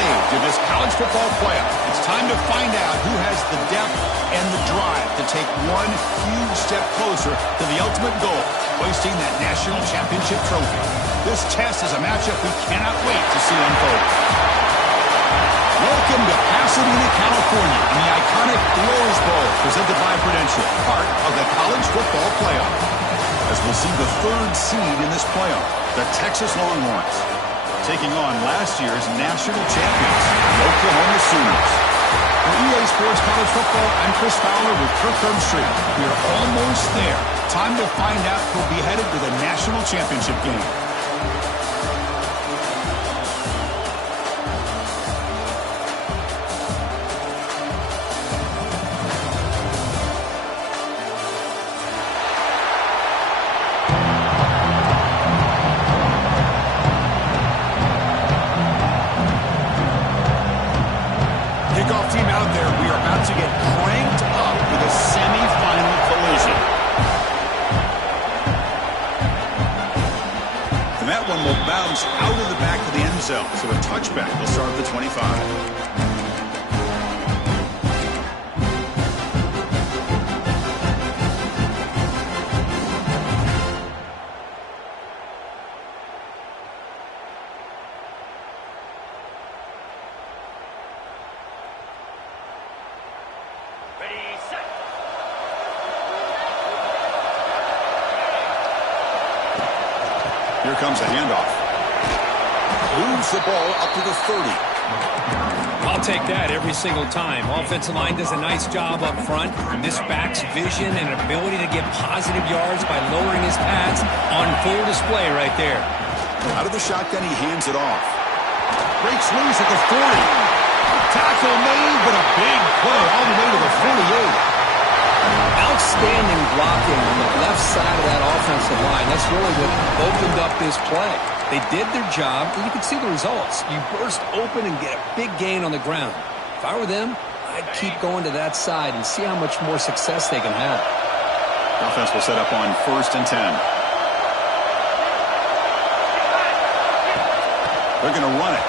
stage of this college football playoff. It's time to find out who has the depth and the drive to take one huge step closer to the ultimate goal, hoisting that national championship trophy. This test is a matchup we cannot wait to see unfold. Welcome to Pasadena, California, in the iconic Rose Bowl, presented by Prudential, part of the college football playoff. As we'll see the third seed in this playoff, the Texas Longhorns, taking on last year's national champions, the Oklahoma Sooners. For EA Sports College Football, I'm Chris Fowler with Kirk Herbstreit. We are almost there. Time to find out who'll be headed to the national championship game. Out of the back of the end zone, so a touchback will start at the 25. Here comes a handoff. Moves the ball up to the 30. I'll take that every single time. Offensive line does a nice job up front. And this back's vision and ability to get positive yards by lowering his pads on full display right there. Out of the shotgun, he hands it off. Breaks loose at the 40. Tackle made, but a big play all the way to the 48. Outstanding blocking on the left side of that offensive line. That's really what opened up this play. They did their job, and you can see the results. You burst open and get a big gain on the ground. If I were them, I'd keep going to that side and see how much more success they can have. Offense will set up on 1st and 10. They're going to run it.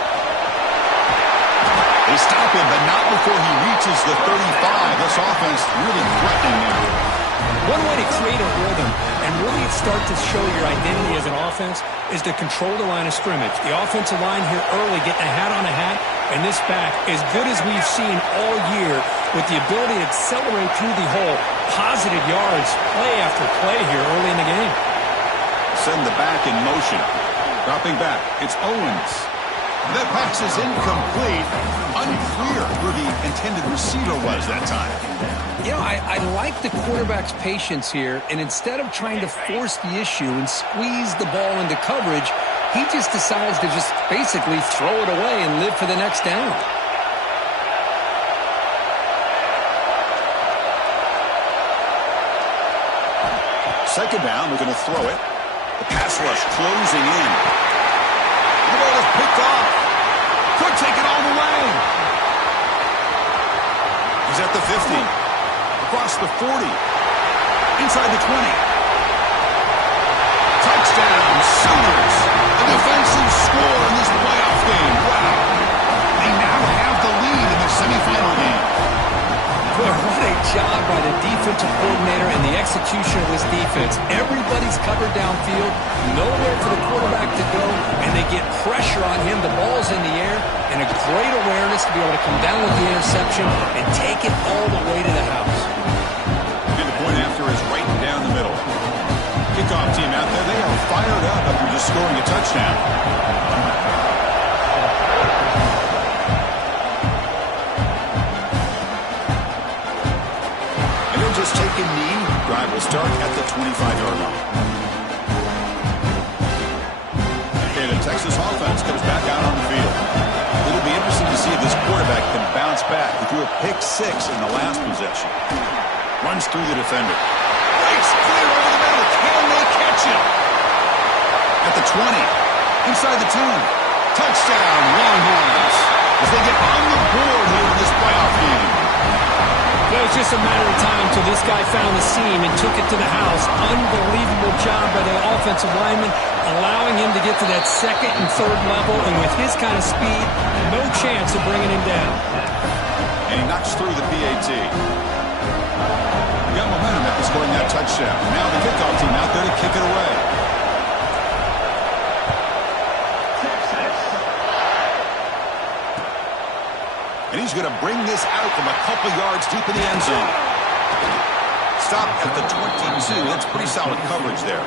They stop him, but not before he reaches the 35. This offense really threatening now. One way to create a rhythm and really start to show your identity as an offense is to control the line of scrimmage. The offensive line here early getting a hat on a hat, and this back, as good as we've seen all year, with the ability to accelerate through the hole, positive yards, play after play here early in the game. Send the back in motion. Dropping back, it's Owens. That pass is incomplete. Unclear who the intended receiver was that time. You know, I like the quarterback's patience here, and instead of trying to force the issue and squeeze the ball into coverage, he just decides to just basically throw it away and live for the next down. Second down, they're going to throw it. The pass rush closing in. The ball is picked off. Could take it all the way. He's at the 50. Across the 40. Inside the 20. Touchdown, Sooners. A defensive score in this playoff game. Wow. They now have the lead in the semifinal game. Boy, what a job by the defensive coordinator and the execution of this defense. Everybody's covered downfield, nowhere for the quarterback to go, and they get pressure on him. The ball's in the air, and a great awareness to be able to come down with the interception and take it all the way to the house. And the point after is right down the middle. Kickoff team out there, they are fired up after just scoring a touchdown. Just take a knee. Drive will start at the 25-yard line. Okay, the Texas offense comes back out on the field. It'll be interesting to see if this quarterback can bounce back. He threw a pick 6 in the last possession. Runs through the defender. Breaks clear over the middle. Can they catch him? At the 20. Inside the 10. Touchdown, Longhorns. As they get on the board here in this playoff game. It was just a matter of time until this guy found the seam and took it to the house. Unbelievable job by the offensive lineman, allowing him to get to that second and third level, and with his kind of speed, no chance of bringing him down. And he knocks through the PAT. We got momentum after scoring that touchdown. Now the kickoff team out there to kick it away. And he's going to bring this out from a couple yards deep in the end zone. Stop at the 22. That's pretty solid coverage there.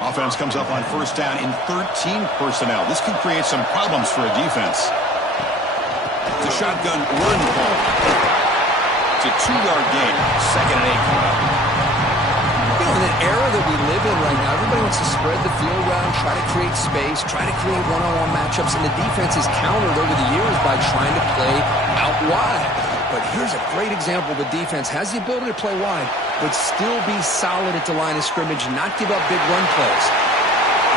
Offense comes up on first down in 13 personnel. This can create some problems for a defense. It's a shotgun run ball. It's a 2-yard gain. Second and 8 coming up. In an era that we live in right now, everybody wants to spread the field around, try to create space, try to create one-on-one matchups, and the defense is countered over the years by trying to play out wide. But here's a great example. The defense has the ability to play wide, but still be solid at the line of scrimmage, not give up big run plays.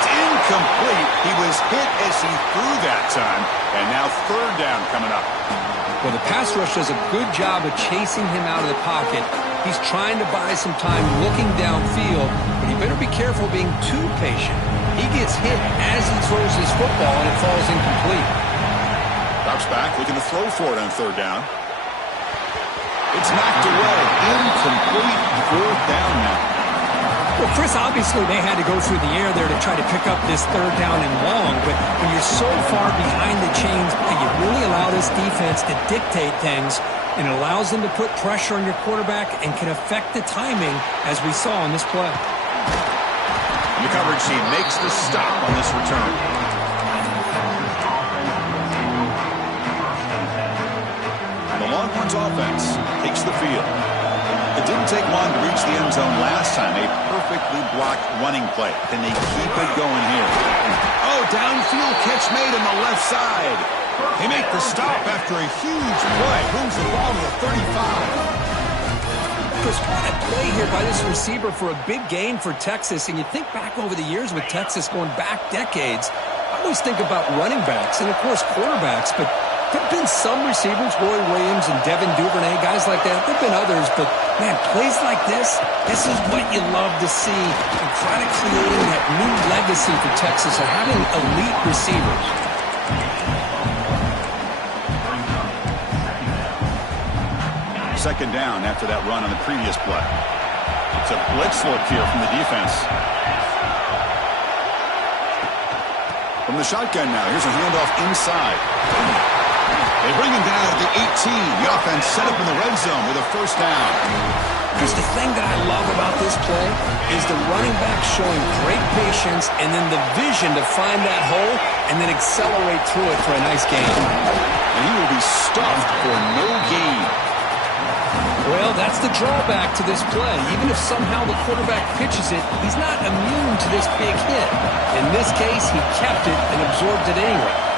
It's incomplete. He was hit as he threw that time, and now third down coming up. Well, the pass rush does a good job of chasing him out of the pocket. He's trying to buy some time looking downfield, but he better be careful being too patient. He gets hit as he throws his football, and it falls incomplete. Drops back, looking to throw for it on third down. It's knocked away. Incomplete. Fourth down now. Well, Chris, obviously they had to go through the air there to try to pick up this third down and long, but when you're so far behind the chains, you really allow this defense to dictate things, and it allows them to put pressure on your quarterback and can affect the timing, as we saw in this play. And the coverage team makes the stop on this return. The Longhorns offense takes the field. It didn't take long to reach the end zone last time. A perfectly blocked running play. Can they keep it going here? Oh, downfield catch made on the left side. They make the stop after a huge play. Moves the ball to the 35. Chris, what a play here by this receiver for a big game for Texas. And you think back over the years with Texas going back decades, I always think about running backs and, of course, quarterbacks, but there have been some receivers, Roy Williams and Devin Duvernay, guys like that. There have been others, but, man, plays like this is what you love to see. And try to creating that new legacy for Texas of having elite receivers. Second down after that run on the previous play. It's a blitz look here from the defense. From the shotgun now, here's a handoff inside. They bring him down at the 18. The offense set up in the red zone with a first down. Because the thing that I love about this play is the running back showing great patience and then the vision to find that hole and then accelerate through it for a nice gain. And he will be stuffed for no gain. Well, that's the drawback to this play. Even if somehow the quarterback pitches it, he's not immune to this big hit. In this case, he kept it and absorbed it anyway.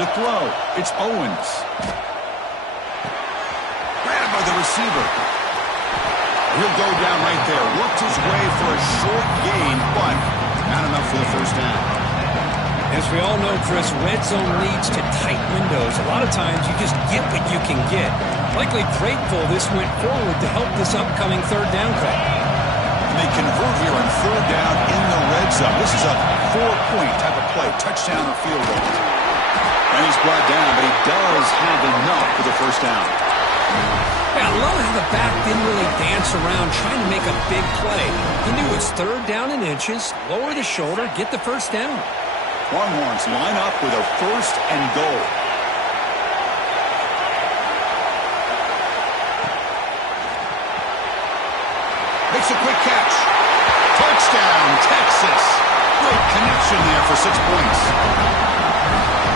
To throw, it's Owens. Grabbed by the receiver. He'll go down right there. Worked his way for a short gain, but not enough for the first down. As we all know, Chris, red zone leads to tight windows. A lot of times you just get what you can get. Likely grateful this went forward to help this upcoming third down call. And they convert here on third down in the red zone. This is a 4-point type of play, touchdown or field goal. And he's brought down, but he does have enough for the first down. Yeah, I love how the back didn't really dance around trying to make a big play. He knew it's third down in inches, lower the shoulder, get the first down. Longhorns line up with a first and goal. Makes a quick catch. Touchdown, Texas. Great connection there for 6 points.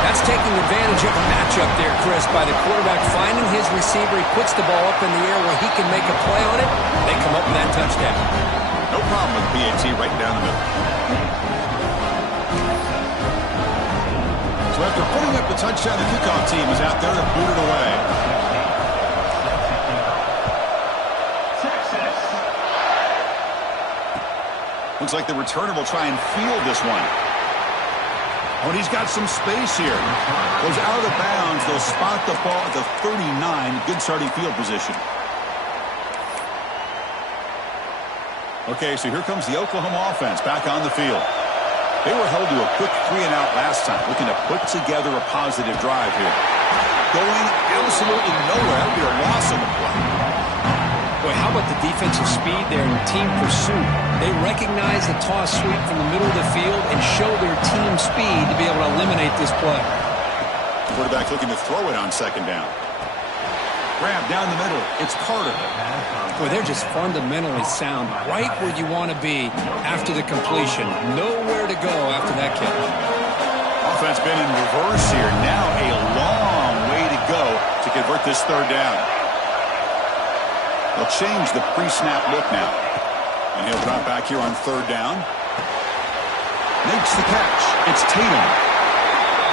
That's taking advantage of a matchup there, Chris, by the quarterback finding his receiver. He puts the ball up in the air where he can make a play on it. They come up with that touchdown. No problem with PAT right down the middle. So after putting up the touchdown, the kickoff team is out there to boot it away. Looks like the returner will try and field this one. Oh, and he's got some space here. Goes out of the bounds. They'll spot the ball at the 39. Good starting field position. Okay, so here comes the Oklahoma offense back on the field. They were held to a quick 3-and-out last time, looking to put together a positive drive here. Going absolutely nowhere. That would be a loss on the play. Boy, how about the defensive speed there and team pursuit? They recognize the toss sweep from the middle of the field and show their team speed to be able to eliminate this play. Quarterback looking to throw it on second down. Grab down the middle. It's Carter. Boy, they're just fundamentally sound, right where you want to be after the completion. Nowhere to go after that kick. Offense been in reverse here. Now a long way to go to convert this third down. They'll change the pre-snap look now. And he'll drop back here on third down. Makes the catch. It's Tatum.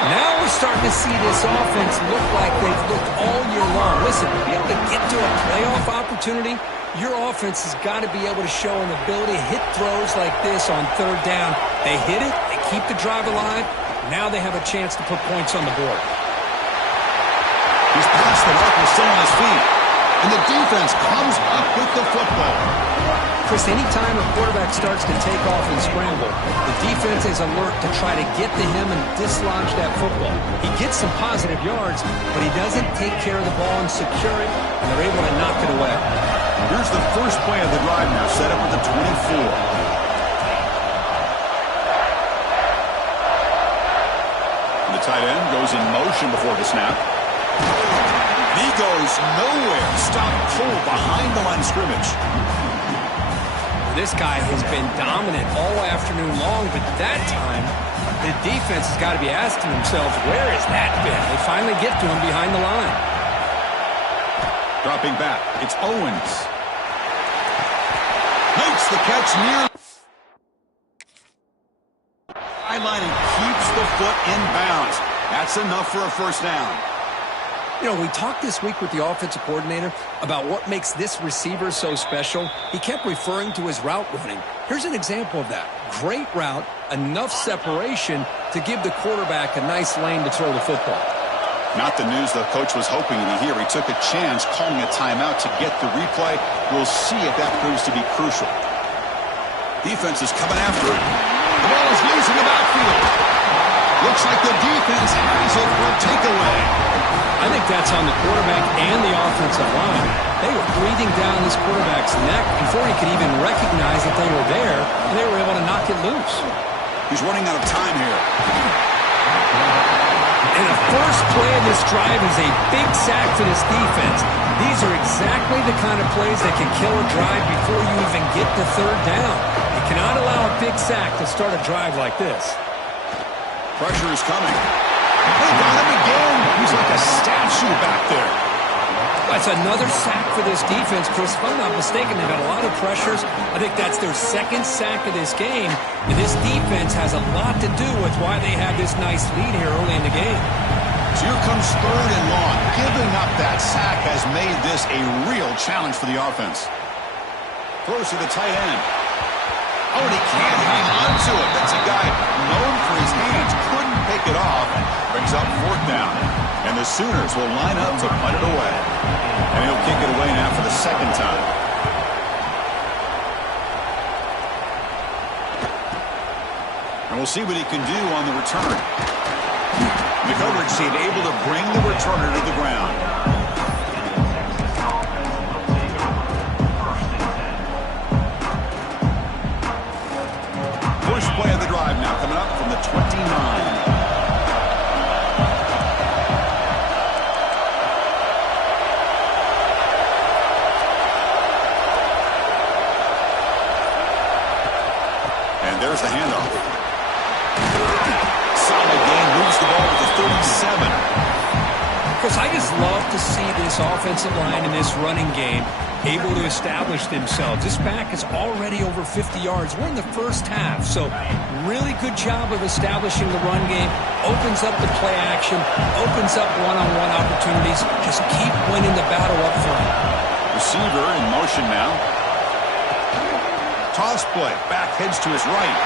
Now we're starting to see this offense look like they've looked all year long. Listen, to be able to get to a playoff opportunity, your offense has got to be able to show an ability to hit throws like this on third down. They hit it, they keep the drive alive. Now they have a chance to put points on the board. He's past the mark and still on his feet. And the defense comes up with the football. Chris, anytime a quarterback starts to take off and scramble, the defense is alert to try to get to him and dislodge that football. He gets some positive yards, but he doesn't take care of the ball and secure it, and they're able to knock it away. Here's the first play of the drive now, set up at the 24. And the tight end goes in motion before the snap. He goes nowhere. Stop cold behind the line of scrimmage. This guy has been dominant all afternoon long, but that time, the defense has got to be asking themselves, where has that been? They finally get to him behind the line. Dropping back, it's Owens. Makes the catch near sideline and keeps the foot in bounds. That's enough for a first down. You know, we talked this week with the offensive coordinator about what makes this receiver so special. He kept referring to his route running. Here's an example of that. Great route, enough separation to give the quarterback a nice lane to throw the football. Not the news the coach was hoping to hear. He took a chance calling a timeout to get the replay. We'll see if that proves to be crucial. Defense is coming after it. The ball is loose in the backfield. Looks like the defense has it for a takeaway. I think that's on the quarterback and the offensive line. They were breathing down this quarterback's neck before he could even recognize that they were there, and they were able to knock it loose. He's running out of time here. And the first play of this drive is a big sack for this defense. These are exactly the kind of plays that can kill a drive before you even get to third down. You cannot allow a big sack to start a drive like this. Pressure is coming. They got him again. He's like a statue back there. That's another sack for this defense, Chris. If I'm not mistaken, they've got a lot of pressures. I think that's their second sack of this game. And this defense has a lot to do with why they have this nice lead here early in the game. So here comes third and long. Giving up that sack has made this a real challenge for the offense. Throws to the tight end. Oh, and he can't hang on to it. That's a guy known for his hands. Couldn't pick it off. Brings up fourth down. And the Sooners will line up to punt it away. And he'll kick it away now for the second time. And we'll see what he can do on the return. The coverage team able to bring the returner to the ground. First play of the drive now coming up from the 29. There's the handoff. Solid game, moves the ball to the 37. Chris, I just love to see this offensive line in this running game able to establish themselves. This back is already over 50 yards. We're in the first half, so really good job of establishing the run game. Opens up the play action, opens up one-on-one opportunities. Just keep winning the battle up front. Receiver in motion now. Toss play, back heads to his right.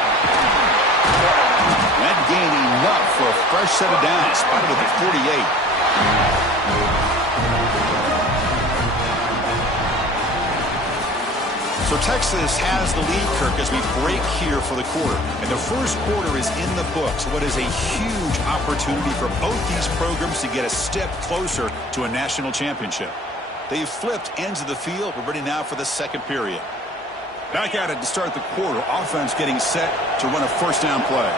That gained enough for a fresh set of downs. Spotted at the 48. So Texas has the lead, Kirk, as we break here for the quarter. And the first quarter is in the books. What is a huge opportunity for both these programs to get a step closer to a national championship. They've flipped ends of the field. We're ready now for the second period. Back at it to start the quarter. Offense getting set to run a first down play.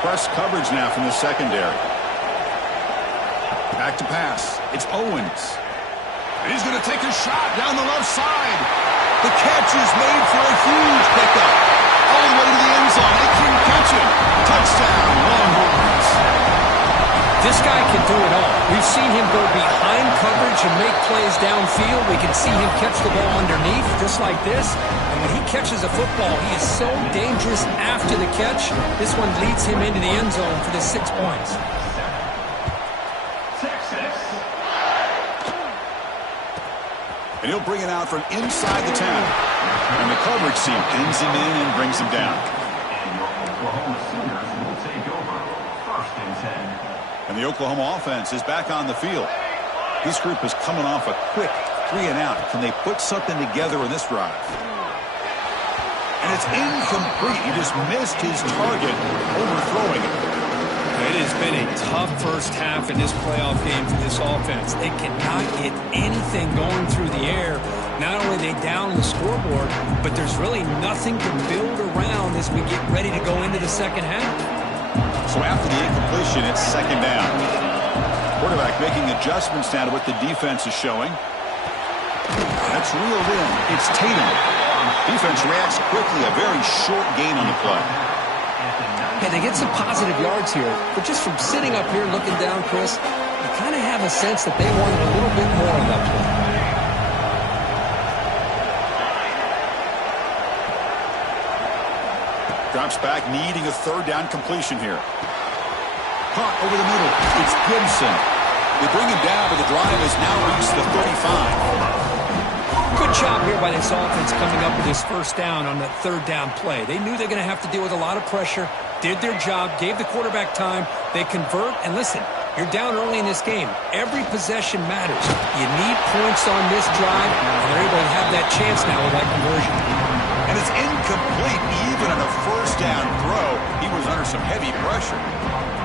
Press coverage now from the secondary. Back to pass. It's Owens. And he's going to take a shot down the left side. The catch is made for a huge pickup. All the way to the end zone. They couldn't catch him. Touchdown, Longhorns. This guy can do it all. We've seen him go behind coverage and make plays downfield. We can see him catch the ball underneath, just like this. And when he catches a football, he is so dangerous after the catch. This one leads him into the end zone for the 6 points. And he'll bring it out from inside the 10. And the coverage team pins him in and brings him down. And the Oklahoma offense is back on the field. This group is coming off a quick 3-and-out. Can they put something together in this drive? And it's incomplete. He just missed his target, overthrowing it. It has been a tough first half in this playoff game for this offense. They cannot get anything going through the air. Not only are they down on the scoreboard, but there's really nothing to build around as we get ready to go into the second half. So after the incompletion, it's second down. Quarterback making adjustments now to what the defense is showing. That's reeled in. It's Tatum. Defense reacts quickly. A very short gain on the play. Hey, they get some positive yards here, but just from sitting up here looking down, Chris, you kind of have a sense that they wanted a little bit more on that play. Drops back, needing a third down completion here. Hunt over the middle. It's Gibson. They bring him down, but the drive has now reached the 35. Good job here by this offense coming up with this first down on that third down play. They knew they're going to have to deal with a lot of pressure, did their job, gave the quarterback time. They convert, and listen, you're down early in this game. Every possession matters. You need points on this drive, and they're able to have that chance now with that conversion. And it's incomplete even on a first down throw. He was under some heavy pressure.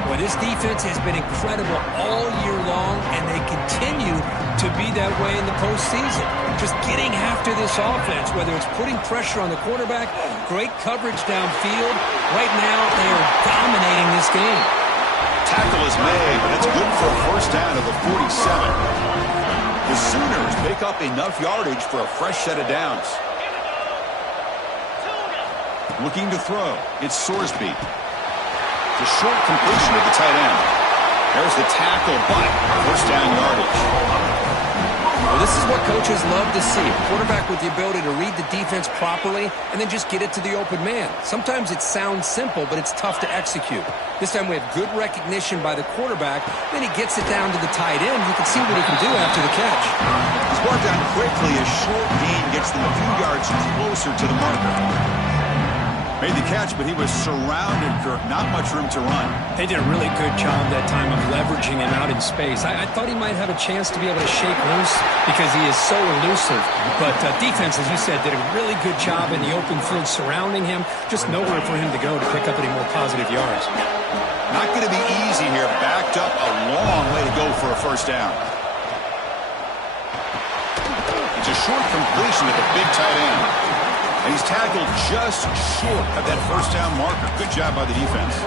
Well, this defense has been incredible all year long, and they continue to be that way in the postseason. Just getting after this offense, whether it's putting pressure on the quarterback, great coverage downfield. Right now, they are dominating this game. Tackle is made, but it's good for a first down at the 47. The Sooners pick up enough yardage for a fresh set of downs. Looking to throw. It's Sorsby. The short completion of the tight end. There's the tackle, but first down yardage. Well, this is what coaches love to see. A quarterback with the ability to read the defense properly and then just get it to the open man. Sometimes it sounds simple, but it's tough to execute. This time we have good recognition by the quarterback. Then he gets it down to the tight end. You can see what he can do after the catch. He's brought down quickly. A short gain gets them a few yards closer to the marker. Made the catch, but he was surrounded, Kirk. Not much room to run. They did a really good job that time of leveraging him out in space. I thought he might have a chance to be able to shake loose because he is so elusive. But defense, as you said, did a really good job in the open field surrounding him. Just nowhere for him to go to pick up any more positive yards. Not going to be easy here. Backed up a long way to go for a first down. It's a short completion at the big tight end. And he's tackled just short of that first down marker. Good job by the defense.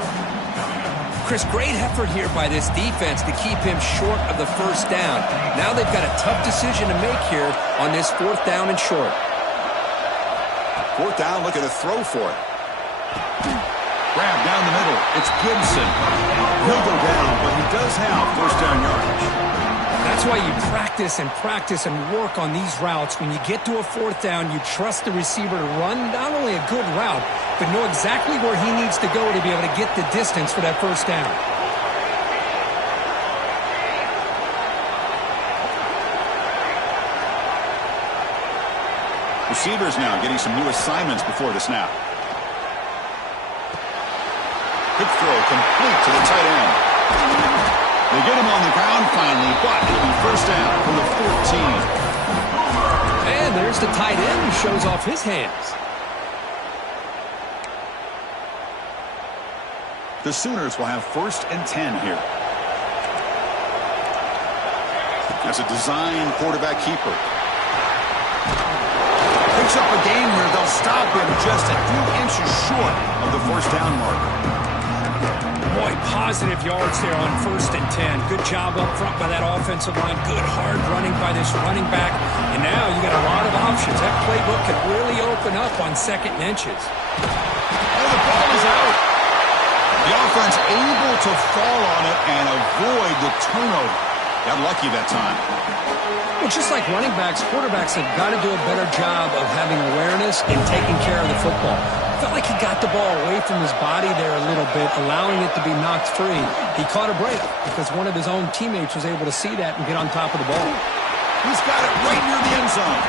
Chris, great effort here by this defense to keep him short of the first down. Now they've got a tough decision to make here on this fourth down and short. Fourth down, looking to throw for it. Grab down the middle. It's Gibson. He'll go down, but he does have first down yardage. That's why you practice and work on these routes. When you get to a fourth down, you trust the receiver to run not only a good route, but know exactly where he needs to go to be able to get the distance for that first down. Receivers now getting some new assignments before the snap. Quick throw complete to the tight end. They get him on the ground finally, but it'll be first down from the 14. And there's the tight end who shows off his hands. The Sooners will have first and 10 here. As a design quarterback keeper. Picks up a game where they'll stop him just a few inches short of the first down marker. Boy, positive yards there on first and 10. Good job up front by that offensive line. Good hard running by this running back. And now you got a lot of options. That playbook could really open up on second and inches. Oh, the ball is out. The offense able to fall on it and avoid the turnover. Got lucky that time. Well, just like running backs, quarterbacks have got to do a better job of having awareness and taking care of the football. Felt like he got the ball away from his body there a little bit, allowing it to be knocked free. He caught a break because one of his own teammates was able to see that and get on top of the ball. He's got it right near the end zone.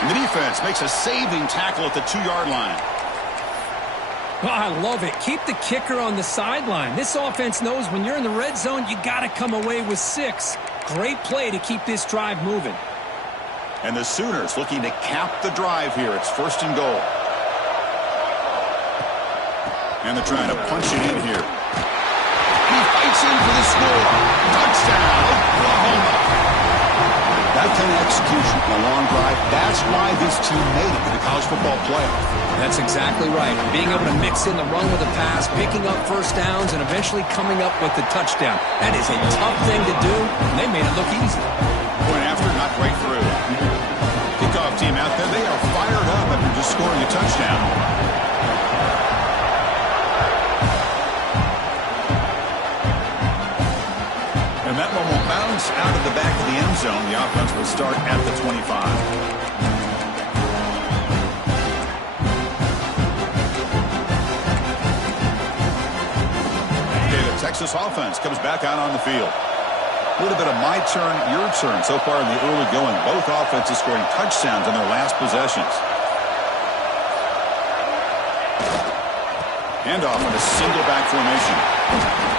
And the defense makes a saving tackle at the 2-yard line. Well, I love it. Keep the kicker on the sideline. This offense knows when you're in the red zone, you got to come away with 6. Great play to keep this drive moving. And the Sooners looking to cap the drive here. It's first and goal. And they're trying to punch it in here. He fights in for the score. Touchdown, Oklahoma. That kind of execution on a long drive, that's why this team made it to the college football playoff. That's exactly right. Being able to mix in the run with the pass, picking up first downs, and eventually coming up with the touchdown. That is a tough thing to do, and they made it look easy. Point after, not right through. Kickoff team out there, they are fired up after just scoring a touchdown. And that one will bounce out of the back of the end zone. The offense will start at the 25. Texas offense comes back out on the field. A little bit of my turn, your turn so far in the early going. Both offenses scoring touchdowns in their last possessions. Handoff on a single back formation.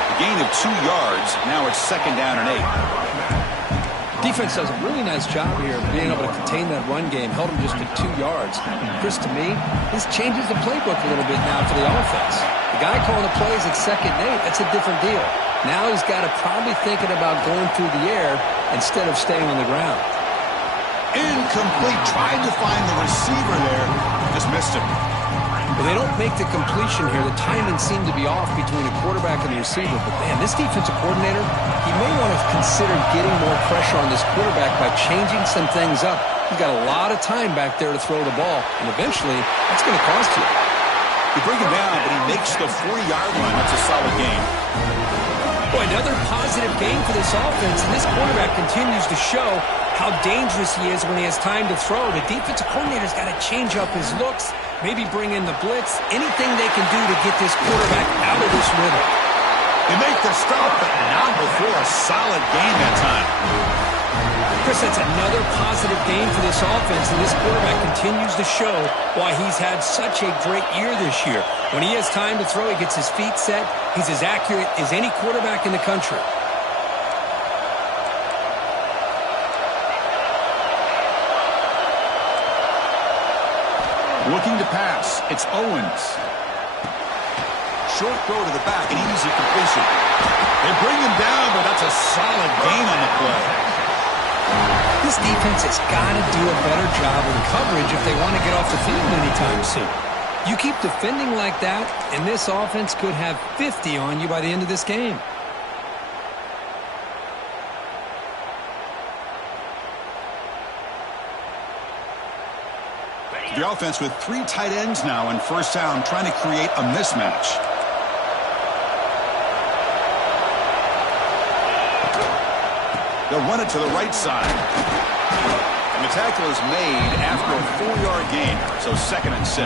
A gain of 2 yards. Now it's second down and 8. Defense does a really nice job here of being able to contain that run game. Held him just to 2 yards. Chris, to me, this changes the playbook a little bit now for the offense. The guy calling the plays at second and 8, that's a different deal. Now he's got to probably thinking about going through the air instead of staying on the ground. Incomplete. Tried to find the receiver there. Just missed him. But they don't make the completion here. The timing seemed to be off between the quarterback and the receiver. But, man, this defensive coordinator, he may want to consider getting more pressure on this quarterback by changing some things up. He's got a lot of time back there to throw the ball. And eventually, that's going to cost you. You bring him down, but he makes the 40-yard line. That's a solid game. Boy, another positive game for this offense, and this quarterback continues to show how dangerous he is when he has time to throw. The defensive coordinator's got to change up his looks, maybe bring in the blitz, anything they can do to get this quarterback out of this rhythm. They make the stop, but not before a solid game that time. Chris, that's another positive game for this offense, and this quarterback continues to show why he's had such a great year this year. When he has time to throw, he gets his feet set. He's as accurate as any quarterback in the country. Looking to pass, it's Owens. Short throw to the back, an easy completion. They bring him down, but that's a solid gain on the play. This defense has got to do a better job in coverage if they want to get off the field anytime soon. You keep defending like that, and this offense could have 50 on you by the end of this game. The offense with 3 tight ends now in first down, trying to create a mismatch. They'll run it to the right side. And the tackle is made after a 4-yard gain, so second and 6.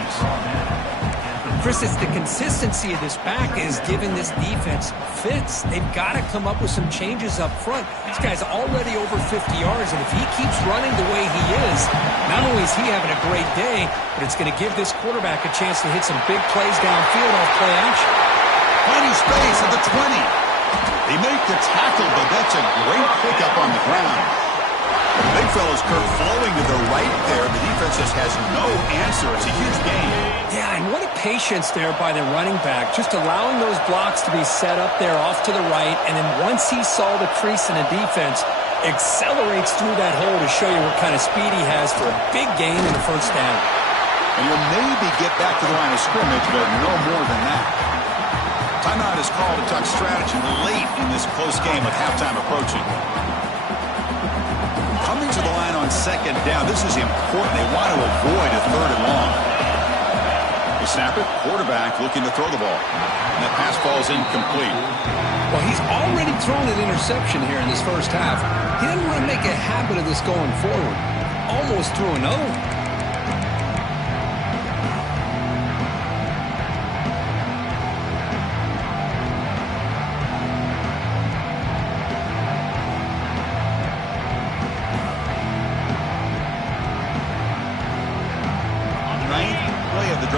Chris, it's the consistency of this back is giving this defense fits. They've got to come up with some changes up front. This guy's already over 50 yards, and if he keeps running the way he is, not only is he having a great day, but it's going to give this quarterback a chance to hit some big plays downfield off play action. Finding space at the 20. They make the tackle, but that's a great pickup on the ground. The big fella's curve flowing to the right there. The defense just has no answer. It's a huge gain. Yeah, and what a patience there by the running back, just allowing those blocks to be set up there off to the right, and then once he saw the crease in the defense, accelerates through that hole to show you what kind of speed he has for a big gain in the first down. And he'll maybe get back to the line of scrimmage, but no more than that. Timeout is called to talk strategy late in this close game with halftime approaching. Coming to the line on second down, this is important. They want to avoid a third and long. They snap it, quarterback looking to throw the ball. And that pass falls incomplete. Well, he's already thrown an interception here in this first half. He didn't want to make a habit of this going forward. Almost threw another one.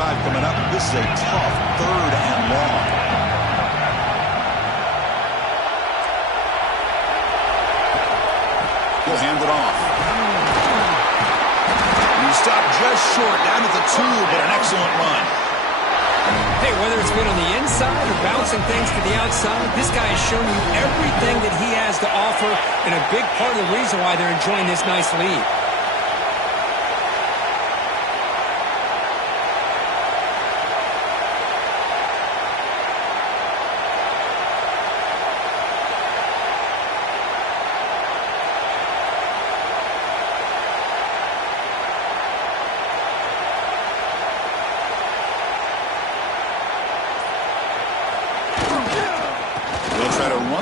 Coming up, this is a tough third and long. He'll hand it off. And he stopped just short, down at the 2, but an excellent run. Hey, whether it's been on the inside or bouncing things to the outside, this guy has shown you everything that he has to offer, and a big part of the reason why they're enjoying this nice lead.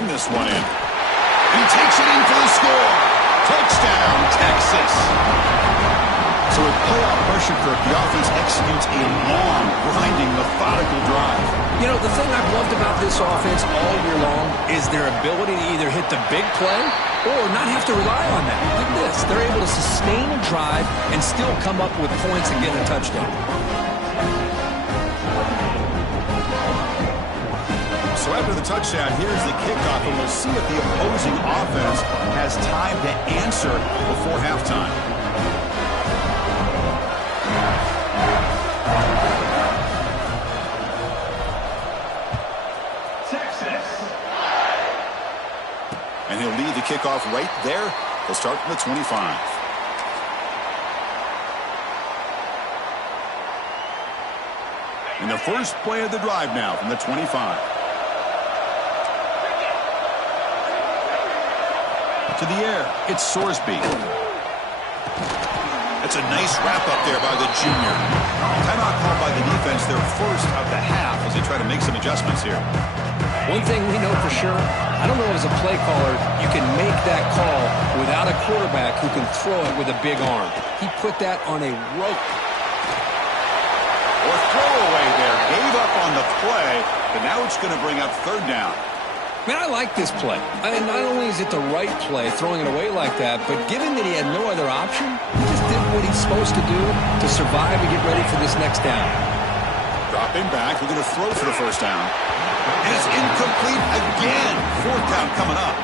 This one in. He takes it in for the score. Touchdown, Texas. So with playoff pressure for the offense executes a long, grinding, methodical drive. You know, the thing I've loved about this offense all year long is their ability to either hit the big play or not have to rely on that. Look at this. They're able to sustain a drive and still come up with points and get a touchdown. So after the touchdown, here's the kickoff, and we'll see if the opposing offense has time to answer before halftime. Texas. And he'll lead the kickoff right there. He'll start from the 25. And the first play of the drive now from the 25. To the air, it's Sorsby. That's a nice wrap-up there by the junior. Timeout called by the defense, their first of the half, as they try to make some adjustments here. One thing we know for sure, I don't know as a play caller, you can make that call without a quarterback who can throw it with a big arm. He put that on a rope. Or throwaway there. Gave up on the play, but now it's going to bring up third down. Man, I like this play. I mean, not only is it the right play, throwing it away like that, but given that he had no other option, he just did what he's supposed to do to survive and get ready for this next down. Dropping back, we're going to throw for the first down. And it's incomplete again. Fourth down coming up.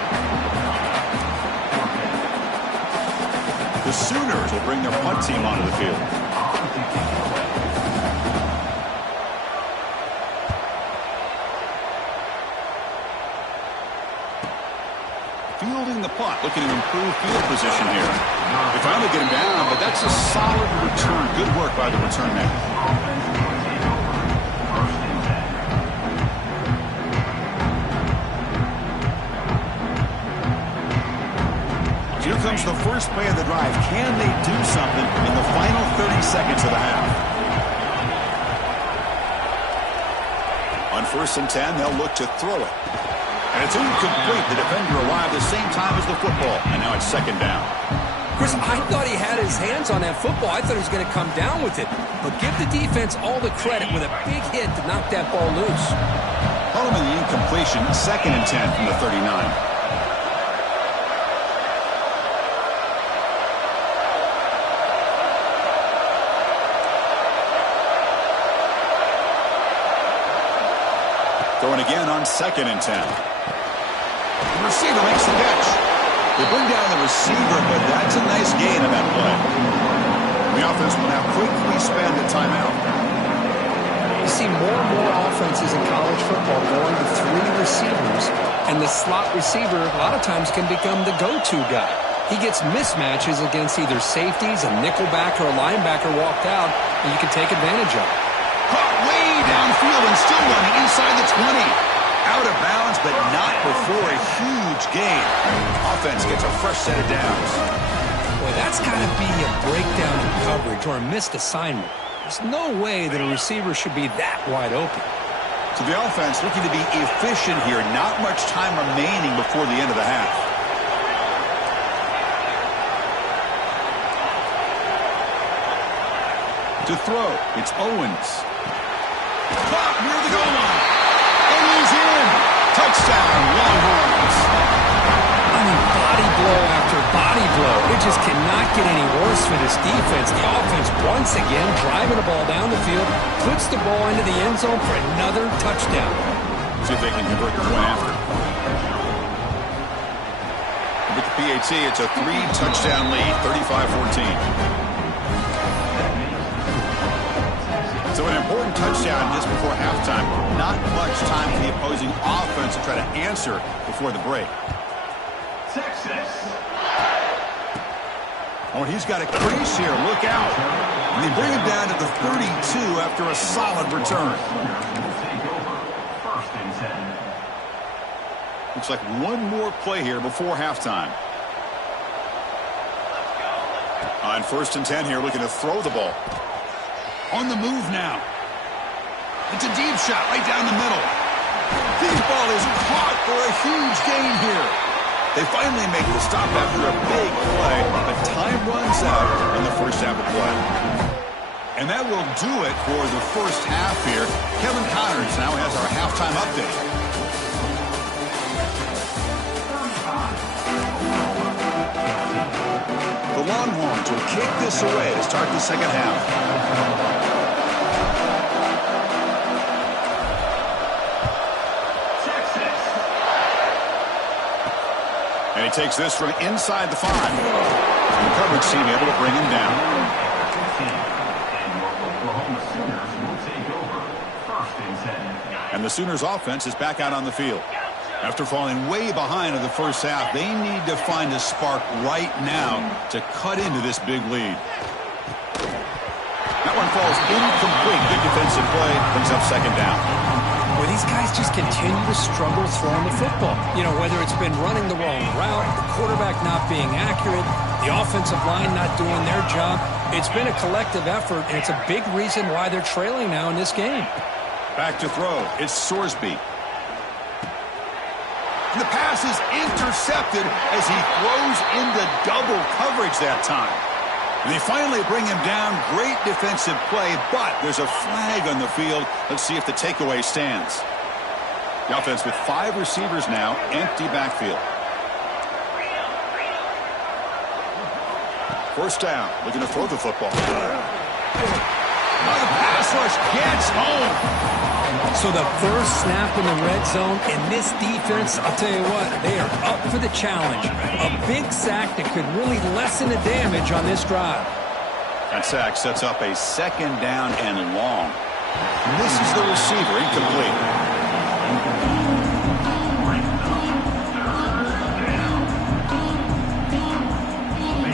The Sooners will bring their punt team onto the field. Fielding the punt, looking to improve field position here. They finally get him down, but that's a solid return. Good work by the return man. Here comes the first play of the drive. Can they do something in the final 30 seconds of the half? On 1st and 10, they'll look to throw it. And it's incomplete. The defender arrived at the same time as the football. And now it's second down. Chris, I thought he had his hands on that football. I thought he was going to come down with it. But give the defense all the credit with a big hit to knock that ball loose. Following the incompletion, 2nd and 10 from the 39. Throwing again on 2nd and 10. The receiver makes the catch. They bring down the receiver, but that's a nice gain on that play. The offense will now quickly spend a timeout. You see more and more offenses in college football going to 3 receivers, and the slot receiver a lot of times can become the go-to guy. He gets mismatches against either safeties, a nickelback, or a linebacker walked out, and you can take advantage of it. Caught way downfield and still running inside the 20. Out of bounds, but not before a huge gain. Offense gets a fresh set of downs. Boy, that's got to be a breakdown in coverage or a missed assignment. There's no way that a receiver should be that wide open. So the offense looking to be efficient here. Not much time remaining before the end of the half. To throw, it's Owens. Caught near the goal line. And he's in. Touchdown, Longhorns. I mean, body blow after body blow. It just cannot get any worse for this defense. The offense, once again, driving the ball down the field, puts the ball into the end zone for another touchdown. See if they can convert the point after. With the PAT, it's a 3-touchdown lead, 35-14. So an important touchdown just before halftime. Not much time for the opposing offense to try to answer before the break. Texas. Oh, he's got a crease here. Look out. And they bring him down to the 32 after a solid return. Looks like one more play here before halftime. On 1st and 10 here, looking to throw the ball. On the move now. It's a deep shot right down the middle. This ball is caught for a huge gain here. They finally make the stop after a big play, but time runs out in the first half of play. And that will do it for the first half here. Kevin Connors now has our halftime update. The Longhorns will kick this away to start the second half. And he takes this from inside the 5. And the coverage team able to bring him down. And the Sooners offense is back out on the field. After falling way behind in the first half, they need to find a spark right now to cut into this big lead. That one falls incomplete. Good defensive play. Brings up second down. Well, these guys just continue to struggle throwing the football. You know, whether it's been running the wrong route, the quarterback not being accurate, the offensive line not doing their job. It's been a collective effort, and it's a big reason why they're trailing now in this game. Back to throw. It's Sorsby. And the pass is intercepted as he throws into double coverage that time. And they finally bring him down. Great defensive play, but there's a flag on the field. Let's see if the takeaway stands. The offense with 5 receivers now, empty backfield. First down, looking to throw the football. Oh, the pass rush gets home. So the first snap in the red zone, and this defense, I'll tell you what, they are up for the challenge. A big sack that could really lessen the damage on this drive. That sack sets up a second down and long. This is the receiver, incomplete.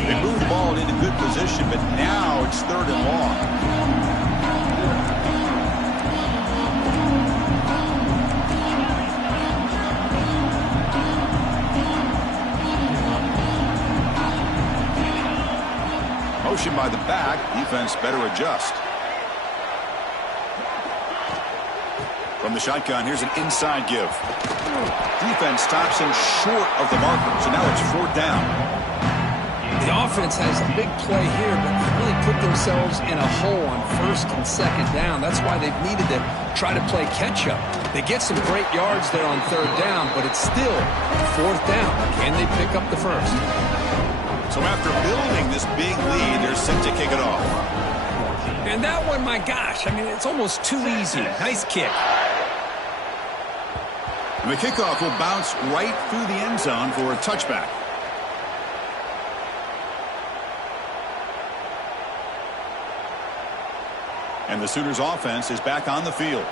They move the ball into good position, but now it's 3rd and long. Motion by the back. Defense better adjust. From the shotgun, here's an inside give. Defense stops him short of the marker, so now it's 4th down. The offense has a big play here, but they really put themselves in a hole on 1st and 2nd down. That's why they've needed to try to play catch-up. They get some great yards there on 3rd down, but it's still 4th down. Can they pick up the first? So after building this big lead, they're set to kick it off. And that one, my gosh, I mean, it's almost too easy. Nice kick. And the kickoff will bounce right through the end zone for a touchback. And the Sooners offense is back on the field.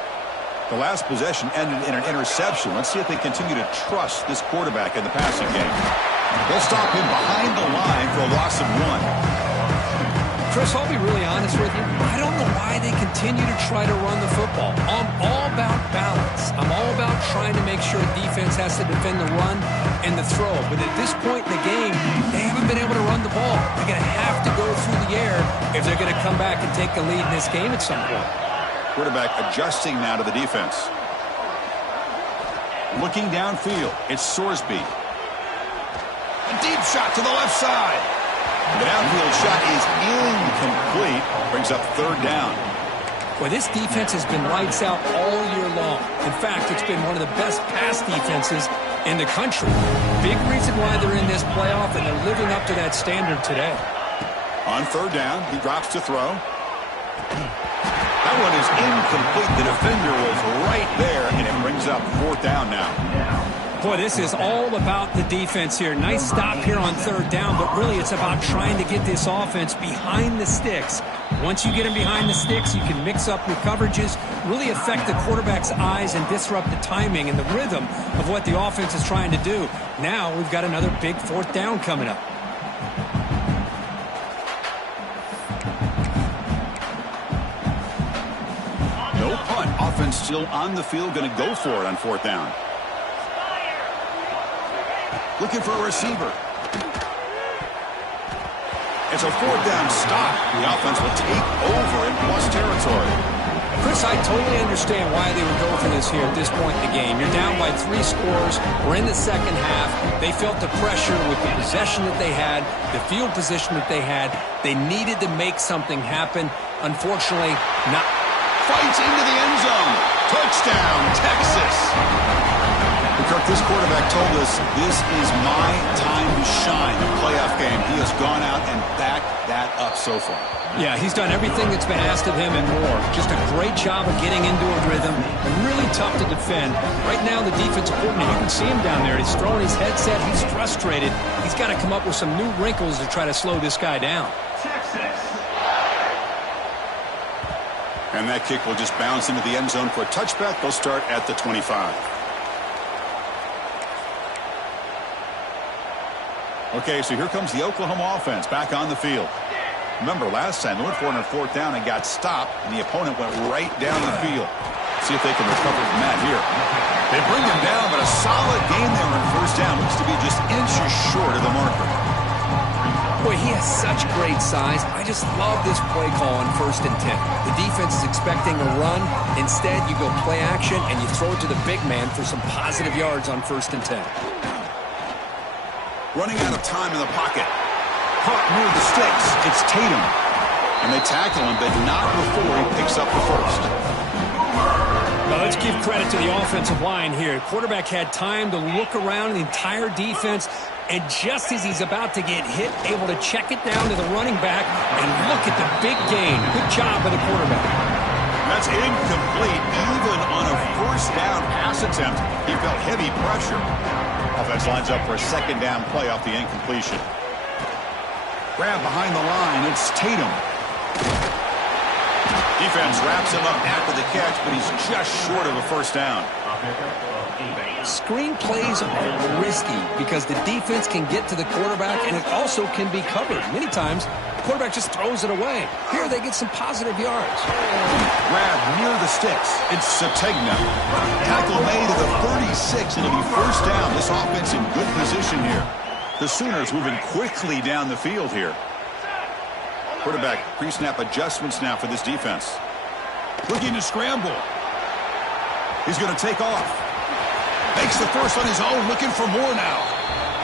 The last possession ended in an interception. Let's see if they continue to trust this quarterback in the passing game. They'll stop him behind the line for a loss of 1. Chris, I'll be really honest with you. I don't know why they continue to try to run the football. I'm all about balance. I'm all about trying to make sure defense has to defend the run and the throw. But at this point in the game, they haven't been able to run the ball. They're going to have to go through the air if they're going to come back and take the lead in this game at some point. Quarterback adjusting now to the defense. Looking downfield, it's Sorsby. A deep shot to the left side. The downfield shot is incomplete. Brings up 3rd down. Well, this defense has been lights out all year long. In fact, it's been one of the best pass defenses in the country. Big reason why they're in this playoff, and they're living up to that standard today. On 3rd down, he drops to throw. That one is incomplete. The defender was right there, and it brings up 4th down now. Boy, this is all about the defense here. Nice stop here on 3rd down, but really it's about trying to get this offense behind the sticks. Once you get them behind the sticks, you can mix up your coverages, really affect the quarterback's eyes and disrupt the timing and the rhythm of what the offense is trying to do. Now we've got another big 4th down coming up. No punt. Offense still on the field, going to go for it on 4th down. Looking for a receiver. It's a 4th down stop. The offense will take over in plus territory. Chris, I totally understand why they would go for this here at this point in the game. You're down by 3 scores. We're in the second half. They felt the pressure with the possession that they had, the field position that they had. They needed to make something happen. Unfortunately, not. Fights into the end zone. Touchdown, Texas. Kirk, this quarterback told us this is my time to shine. A playoff game. He has gone out and backed that up so far. Yeah, he's done everything that's been asked of him and more. Just a great job of getting into a rhythm. Really tough to defend. Right now, the defensive coordinator, you can see him down there. He's throwing his headset. He's frustrated. He's got to come up with some new wrinkles to try to slow this guy down. And that kick will just bounce into the end zone for a touchback. They'll start at the 25. Okay, so here comes the Oklahoma offense back on the field. Remember, last time they went for it on 4th down and got stopped, and the opponent went right down the field. See if they can recover from that here. They bring him down, but a solid game there on 1st down. Looks to be just inches short of the marker. Boy, he has such great size. I just love this play call on 1st and 10. The defense is expecting a run. Instead, you go play action, and you throw it to the big man for some positive yards on 1st and 10. Running out of time in the pocket. Caught near the sticks. It's Tatum. And they tackle him, but not before he picks up the 1st. Well, let's give credit to the offensive line here. Quarterback had time to look around the entire defense, and just as he's about to get hit, able to check it down to the running back, and look at the big gain. Good job by the quarterback. That's incomplete. Even on a 1st down pass attempt, he felt heavy pressure. Offense lines up for a 2nd down play off the incompletion. Grab behind the line. It's Tatum. Defense wraps him up after the catch, but he's just short of a 1st down. Screen plays are risky because the defense can get to the quarterback, and it also can be covered. Many times, the quarterback just throws it away. Here, they get some positive yards. Grab near the sticks. It's Sategna. Tackle made at the 36, and it'll be 1st down. This offense in good position here. The Sooners moving quickly down the field here. Quarterback pre-snap adjustments now for this defense. Looking to scramble. He's going to take off. Makes the 1st on his own, looking for more now.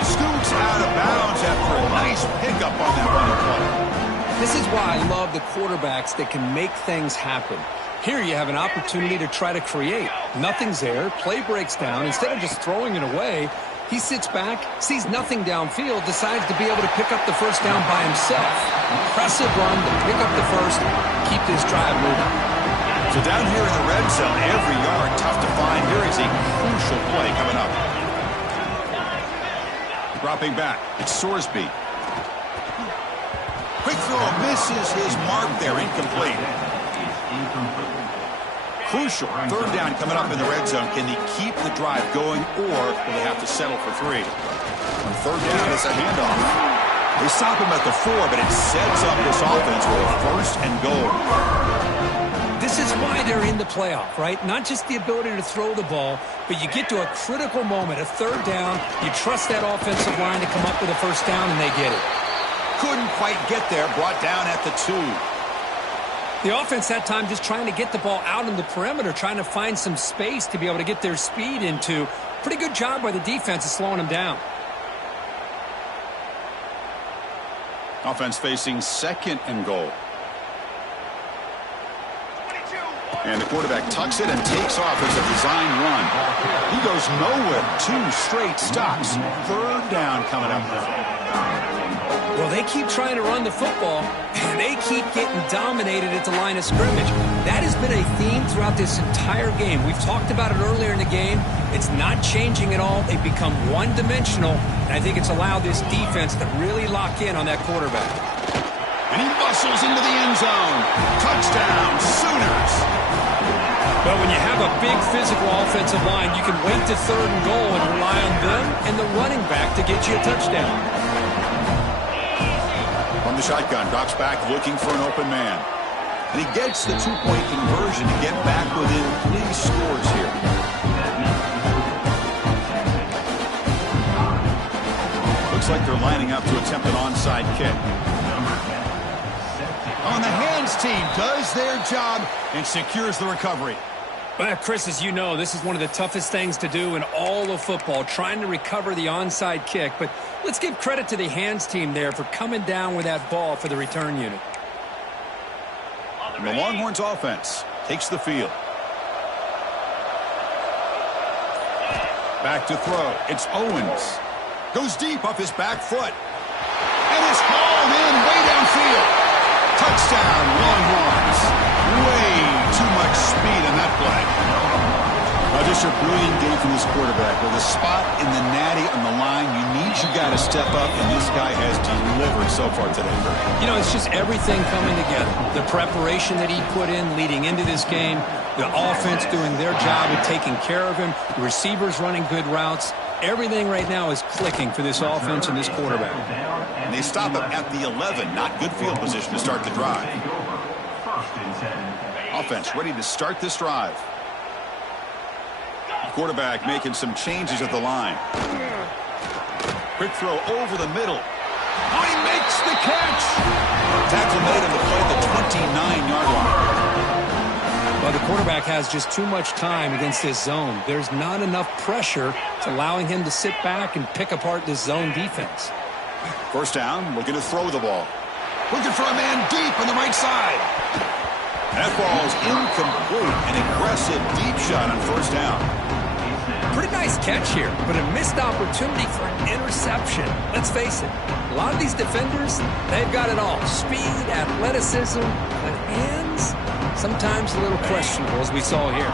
Scoots out of bounds after a nice pickup on that running play. This is why I love the quarterbacks that can make things happen. Here you have an opportunity to try to create. Nothing's there. Play breaks down. Instead of just throwing it away, he sits back, sees nothing downfield, decides to be able to pick up the 1st down by himself. Impressive run to pick up the 1st, keep this drive moving. So down here in the red zone, every yard tough to find. Here is a crucial play coming up. Dropping back, it's Sorsby. Quick throw, misses his mark there, incomplete. Crucial, third down coming up in the red zone. Can they keep the drive going, or will they have to settle for 3? On third down, it's a handoff. They stop him at the 4, but it sets up this offense with a first and goal. This is why they're in the playoff, right? Not just the ability to throw the ball, but you get to a critical moment, a third down. You trust that offensive line to come up with a first down, and they get it. Couldn't quite get there, brought down at the 2. The offense that time just trying to get the ball out on the perimeter, trying to find some space to be able to get their speed into. Pretty good job by the defense of slowing them down. Offense facing second and goal. And the quarterback tucks it and takes off as a design run. He goes nowhere. 2 straight stops. Third down coming up. Well, they keep trying to run the football, and they keep getting dominated at the line of scrimmage. That has been a theme throughout this entire game. We've talked about it earlier in the game. It's not changing at all. They've become one-dimensional, and I think it's allowed this defense to really lock in on that quarterback. And he muscles into the end zone. Touchdown, Sooners. Well, when you have a big physical offensive line, you can wait to third and goal and rely on them and the running back to get you a touchdown. From the shotgun, drops back looking for an open man. And he gets the 2-point conversion to get back within 3 scores here. Looks like they're lining up to attempt an onside kick. On the hands team does their job and secures the recovery. Well, Chris, as you know, this is one of the toughest things to do in all of football, trying to recover the onside kick. But let's give credit to the hands team there for coming down with that ball for the return unit. And the Longhorns offense takes the field. Back to throw. It's Owens. Goes deep off his back foot. And it's hauled in way downfield. Touchdown, Longhorns. Way too much speed on that play. Just a brilliant game from this quarterback. With a spot in the natty on the line, you got to step up, and this guy has delivered so far today. You know, it's just everything coming together. The preparation that he put in leading into this game, the offense doing their job of taking care of him, the receivers running good routes. Everything right now is clicking for this offense and this quarterback. And they stop him at the 11. Not good field position to start the drive. Offense ready to start this drive. Quarterback making some changes at the line. Quick throw over the middle. Oh, he makes the catch. Tackle made on the play at the 29-yard line. Well, the quarterback has just too much time against this zone. There's not enough pressure to allowing him to sit back and pick apart this zone defense. First down, looking to throw the ball. Looking for a man deep on the right side. That ball's incomplete. An aggressive deep shot on first down. Pretty nice catch here, but a missed opportunity for an interception. Let's face it, a lot of these defenders, they've got it all. Speed, athleticism, but hands, sometimes a little questionable, as we saw here.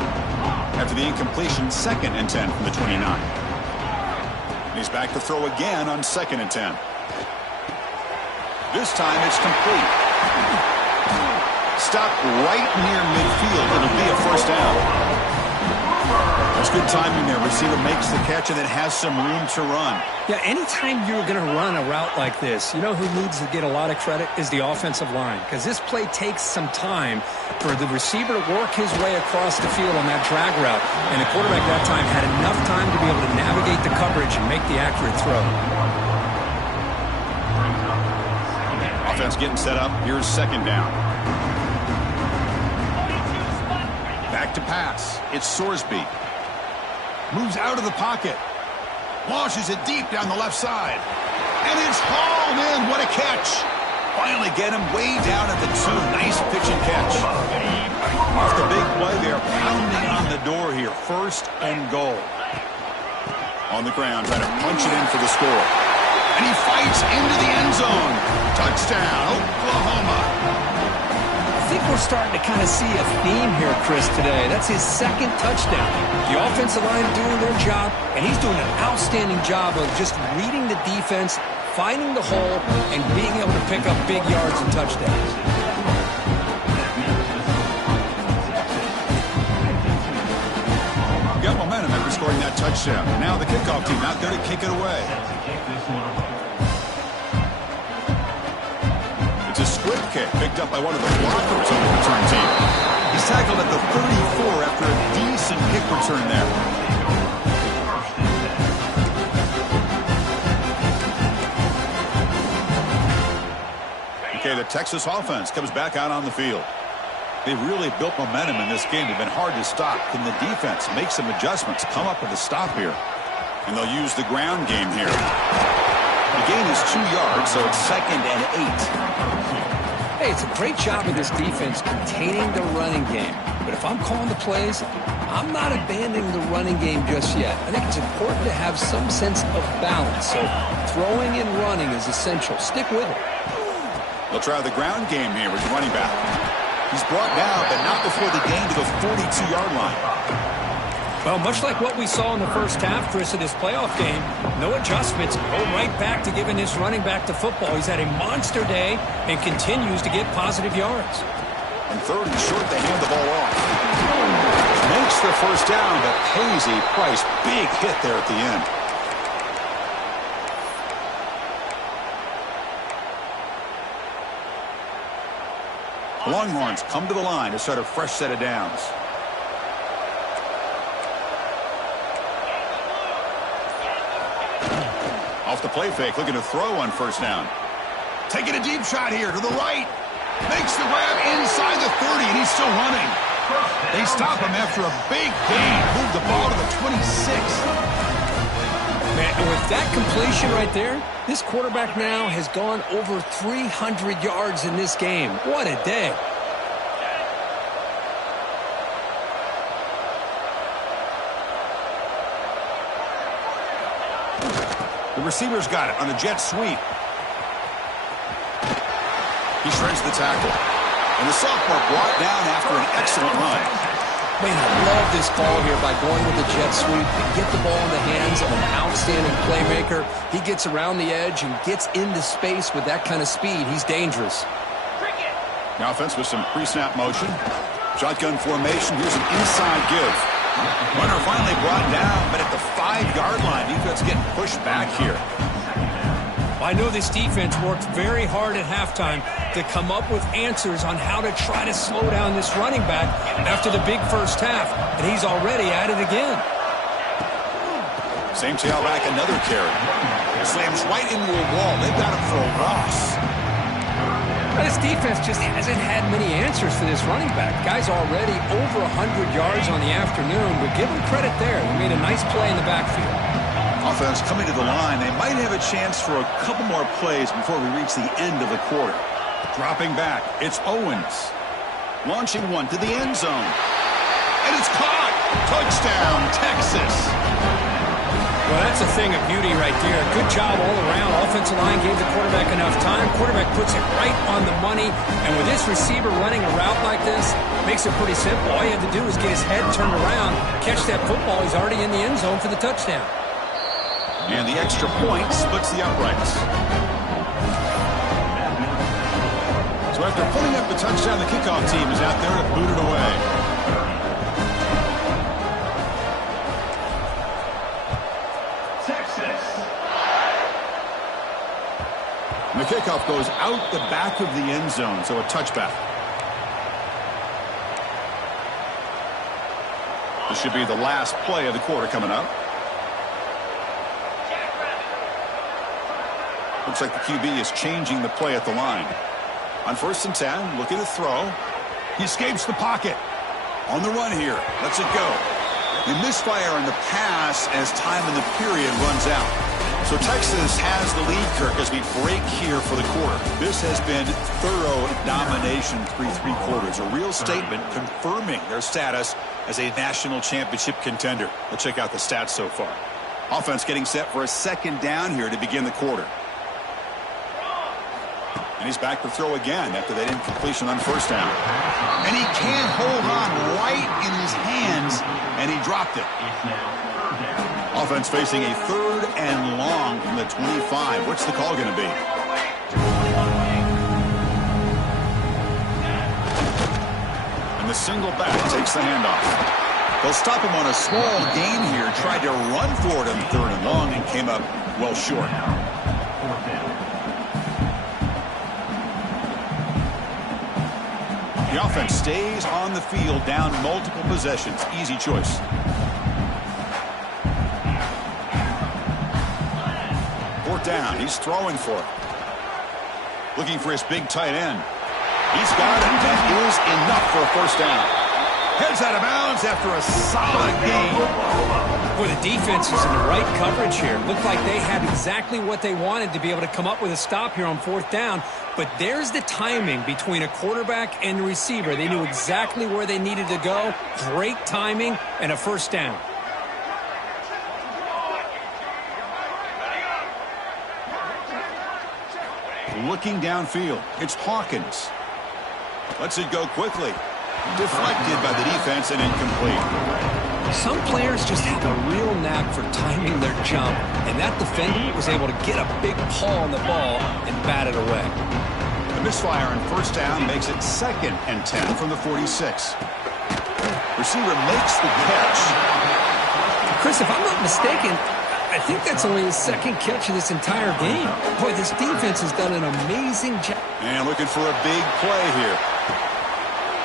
After the incompletion, 2nd and 10 from the 29. He's back to throw again on 2nd and 10. This time it's complete. Stopped right near midfield. It'll be a first down. That's good timing there. Receiver makes the catch and then has some room to run. Yeah, anytime you're going to run a route like this, you know who needs to get a lot of credit is the offensive line. Because this play takes some time for the receiver to work his way across the field on that drag route. And the quarterback that time had enough time to be able to navigate the coverage and make the accurate throw. Offense getting set up. Here's 2nd down. Back to pass. It's Sorsby. Moves out of the pocket. Launches it deep down the left side. And it's hauled in. What a catch. Finally get him way down at the 2. Nice pitch and catch. Off the big play there. Pounding on the door here. 1st and goal. On the ground, trying to punch it in for the score. And he fights into the end zone. Touchdown, Oklahoma. I think we're starting to kind of see a theme here, Chris, today. That's his second touchdown. The offensive line doing their job, and he's doing an outstanding job of just reading the defense, finding the hole, and being able to pick up big yards and touchdowns. Got momentum after scoring that touchdown. Now the kickoff team out there to kick it away. It's a squib kick picked up by one of the blockers on the return team. He's tackled at the 34 after a decent kick return there. Okay, the Texas offense comes back out on the field. They've really built momentum in this game. They've been hard to stop. Can the defense make some adjustments, come up with a stop here? And they'll use the ground game here. The gain is 2 yards, so it's 2nd and 8. Hey, it's a great job of this defense containing the running game. But if I'm calling the plays, I'm not abandoning the running game just yet. I think it's important to have some sense of balance. So throwing and running is essential. Stick with it. They'll try the ground game here with the running back. He's brought down, but not before the gain to the 42-yard line. Well, much like what we saw in the first half, Chris, of this playoff game, no adjustments, go right back to giving this running back the football. He's had a monster day and continues to get positive yards. And 3rd and short, they hand the ball off. Makes the first down, but pays a price. Big hit there at the end. The Longhorns come to the line to start a fresh set of downs. Off the play fake, looking to throw on first down. Taking a deep shot here to the right. Makes the grab inside the 30, and he's still running. They stop him after a big gain. Move the ball to the 26. Man, with that completion right there, this quarterback now has gone over 300 yards in this game. What a day. The receiver's got it on a jet sweep. He shreds the tackle. And the sophomore brought down after an excellent run. Man, I love this call here by going with the jet sweep. Get the ball in the hands of an outstanding playmaker. He gets around the edge and gets into space with that kind of speed. He's dangerous. The offense with some pre-snap motion. Shotgun formation. Here's an inside give. Runner finally brought down, but at the 5-yard line, defense getting pushed back here. I know this defense worked very hard at halftime to come up with answers on how to try to slow down this running back after the big first half, and he's already at it again. Same tailback, another carry. Slams right into a wall. They've got him for a loss. This defense just hasn't had many answers for this running back. Guy's already over 100 yards on the afternoon, but give him credit there. They made a nice play in the backfield. Offense coming to the line. They might have a chance for a couple more plays before we reach the end of the quarter. Dropping back, it's Owens. Launching one to the end zone. And it's caught. Touchdown, Texas. Well, that's a thing of beauty right there. Good job all around. Offensive line gave the quarterback enough time. Quarterback puts it right on the money. And with this receiver running a route like this, makes it pretty simple. All you have to do is get his head turned around, catch that football. He's already in the end zone for the touchdown. And the extra point splits the uprights. So after putting up the touchdown, the kickoff team is out there to boot it away. Texas. And the kickoff goes out the back of the end zone, so a touchback. This should be the last play of the quarter coming up. Looks like the QB is changing the play at the line. On 1st and 10, looking to throw. He escapes the pocket. On the run here. Lets it go. The misfire in the pass as time in the period runs out. So Texas has the lead, Kirk, as we break here for the quarter. This has been thorough domination through 3 quarters. A real statement confirming their status as a national championship contender. Let's check out the stats so far. Offense getting set for a 2nd down here to begin the quarter. And he's back to throw again after that incompletion on first down. And he can't hold on right in his hands, and he dropped it. Offense facing a 3rd and long from the 25. What's the call going to be? And the single back takes the handoff. They'll stop him on a small gain here. Tried to run for it on 3rd and long and came up well short. The offense stays on the field, down multiple possessions. Easy choice. Fourth down. He's throwing for it. Looking for his big tight end. He's got it. That is enough for a first down. Heads out of bounds after a solid gain. Boy, the defense is in the right coverage here. Looked like they had exactly what they wanted to be able to come up with a stop here on 4th down. But there's the timing between a quarterback and the receiver. They knew exactly where they needed to go. Great timing and a first down. Looking downfield. It's Hawkins. Lets it go quickly. Deflected by the defense and incomplete. Some players just have a real knack for timing their jump, and that defender was able to get a big paw on the ball and bat it away. The misfire on first down makes it 2nd and 10 from the 46. Receiver makes the catch. Chris, if I'm not mistaken, I think that's only his 2nd catch of this entire game. Boy, this defense has done an amazing job. And looking for a big play here.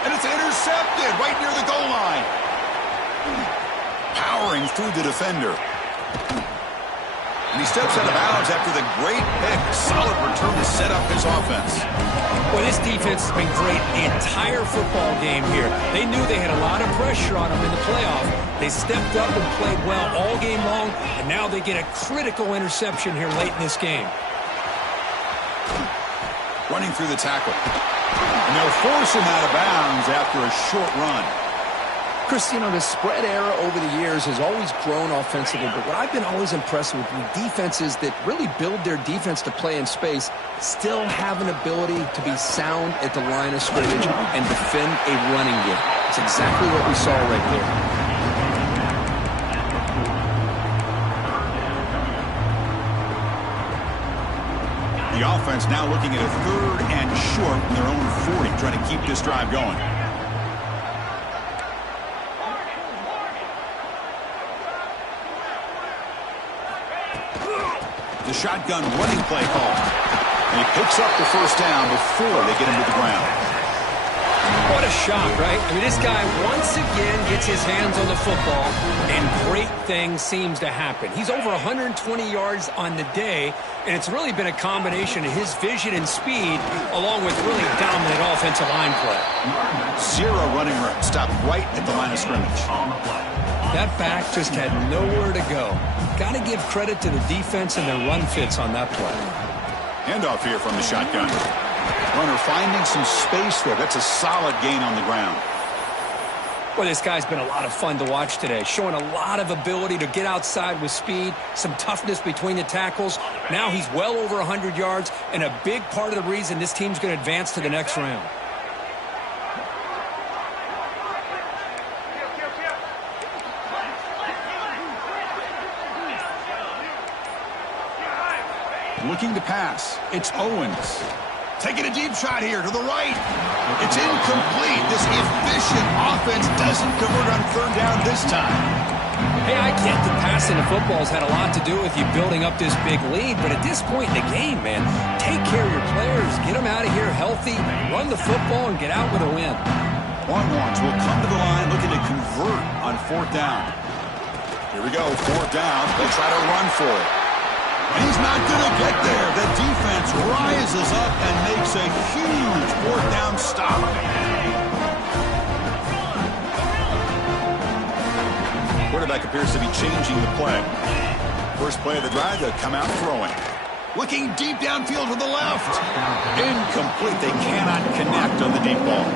And it's intercepted right near the goal line. Powering through the defender. And he steps out of bounds after the great pick. Solid return to set up his offense. Well, this defense has been great the entire football game here. They knew they had a lot of pressure on them in the playoff. They stepped up and played well all game long, and now they get a critical interception here late in this game. Running through the tackle. And they'll force him out of bounds after a short run. Chris, you know, the spread era over the years has always grown offensively, but what I've been always impressed with defenses that really build their defense to play in space still have an ability to be sound at the line of scrimmage and defend a running game. It's exactly what we saw right there. The offense now looking at a 3rd and short from their own 40, trying to keep this drive going. The shotgun running play call. And he picks up the first down before they get him to the ground. What a shot, right? I mean, this guy once again gets his hands on the football, and great things seems to happen. He's over 120 yards on the day, and it's really been a combination of his vision and speed, along with really dominant offensive line play. 0 running room. Stopped right at the line of scrimmage. That back just had nowhere to go. Got to give credit to the defense and their run fits on that play. Handoff here from the shotgun. Runner finding some space there. That's a solid gain on the ground. Well, this guy's been a lot of fun to watch today, showing a lot of ability to get outside with speed, some toughness between the tackles. Now he's well over 100 yards, and a big part of the reason this team's going to advance to the next round. Looking to pass. It's Owens. Taking a deep shot here to the right. It's incomplete. This efficient offense doesn't convert on 3rd down this time. Hey, I get the passing of football has had a lot to do with you building up this big lead, but at this point in the game, man, take care of your players. Get them out of here healthy, run the football, and get out with a win. Longhorns will come to the line looking to convert on 4th down. Here we go, 4th down. They'll try to run for it. And he's not going to get there. The defense rises up and makes a huge 4th down stop. Quarterback appears to be changing the play. First play of the drive, they'll come out throwing. Looking deep downfield to the left. Incomplete. They cannot connect on the deep ball.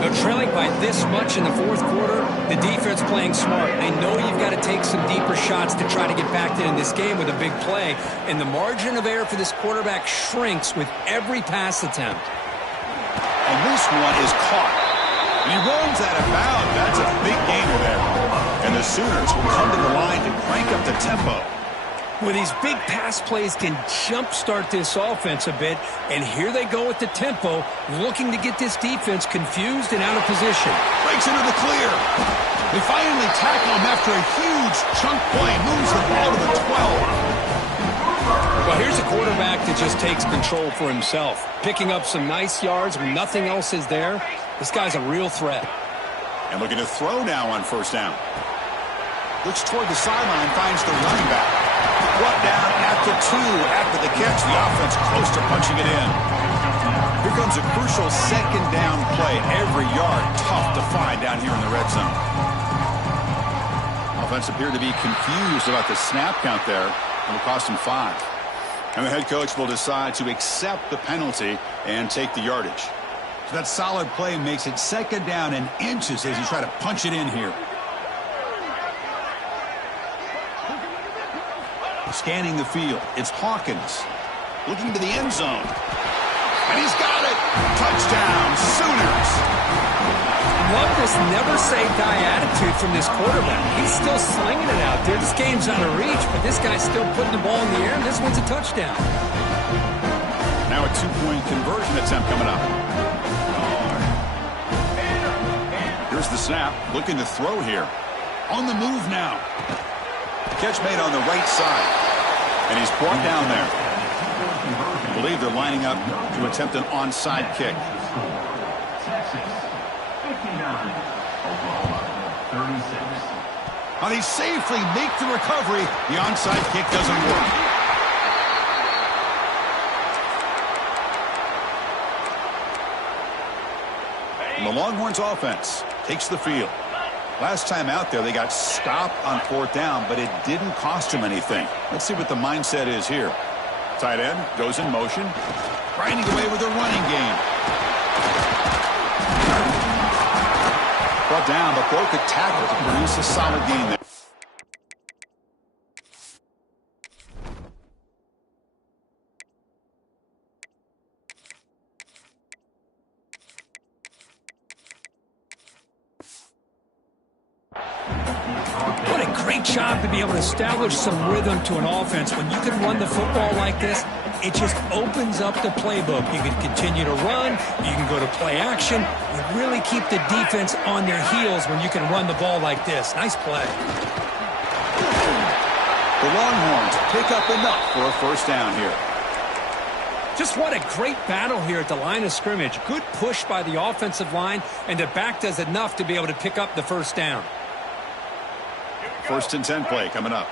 They're trailing by this much in the fourth quarter. The defense playing smart. They know you've got to take some deeper shots to try to get back in this game with a big play. And the margin of error for this quarterback shrinks with every pass attempt. And this one is caught. And he runs out of bounds. That's a big gainer there. And the Sooners will come to the line to crank up the tempo. Well, these big pass plays can jumpstart this offense a bit, and here they go with the tempo, looking to get this defense confused and out of position. Breaks into the clear. They finally tackle him after a huge chunk play. Moves the ball to the 12. Well, here's a quarterback that just takes control for himself, picking up some nice yards when nothing else is there. This guy's a real threat. And looking to throw now on first down. Looks toward the sideline, finds the running back. Brought down at the 2 after the catch. The offense close to punching it in. Here comes a crucial second down play. Every yard tough to find down here in the red zone. Offense appeared to be confused about the snap count there. It'll cost him 5. And the head coach will decide to accept the penalty and take the yardage. So that solid play makes it second down and inches as you try to punch it in here. Scanning the field, it's Hawkins. Looking to the end zone. And he's got it! Touchdown, Sooners! Love this never-say-die attitude from this quarterback. He's still slinging it out there. This game's out of reach, but this guy's still putting the ball in the air, and this one's a touchdown. Now a 2-point conversion attempt coming up. Here's the snap. Looking to throw here. On the move now. Catch made on the right side. And he's brought down there. I believe they're lining up to attempt an onside kick. Now they safely make the recovery. The onside kick doesn't work. And the Longhorns offense takes the field. Last time out there, they got stopped on fourth down, but it didn't cost them anything. Let's see what the mindset is here. Tight end goes in motion, grinding away with a running game. Brought down, but broke a tackle to produce a solid gain there. What a great job to be able to establish some rhythm to an offense. When you can run the football like this, it just opens up the playbook. You can continue to run. You can go to play action. You really keep the defense on their heels when you can run the ball like this. Nice play. The Longhorns pick up enough for a first down here. Just what a great battle here at the line of scrimmage. Good push by the offensive line, and the back does enough to be able to pick up the first down. First and 10 play coming up.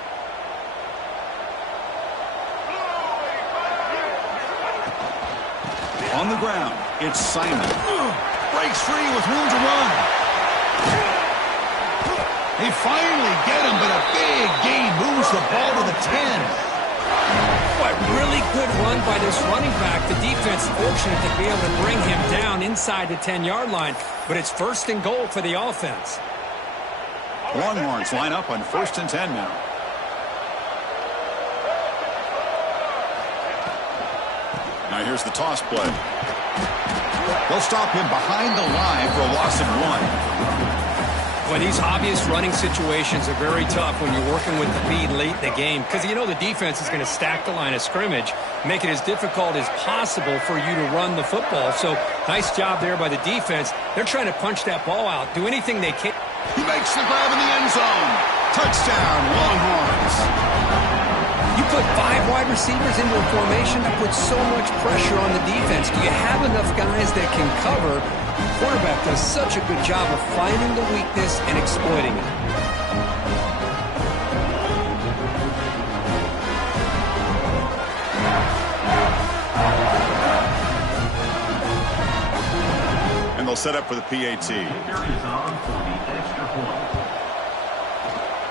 On the ground, it's Simon. Breaks free with room to run. They finally get him, but a big gain moves the ball to the 10. What really good run by this running back. The defense fortunate to be able to bring him down inside the 10-yard line, but it's first and goal for the offense. Longhorns line up on first and 10 now. Now here's the toss play. They'll stop him behind the line for a loss of 1. Well, these obvious running situations are very tough when you're working with the lead late in the game because you know the defense is going to stack the line of scrimmage, make it as difficult as possible for you to run the football. So nice job there by the defense. They're trying to punch that ball out, do anything they can. He makes the grab in the end zone. Touchdown, Longhorns. You put 5 wide receivers into a formation that puts so much pressure on the defense. Do you have enough guys that can cover? The quarterback does such a good job of finding the weakness and exploiting it. And they'll set up for the PAT.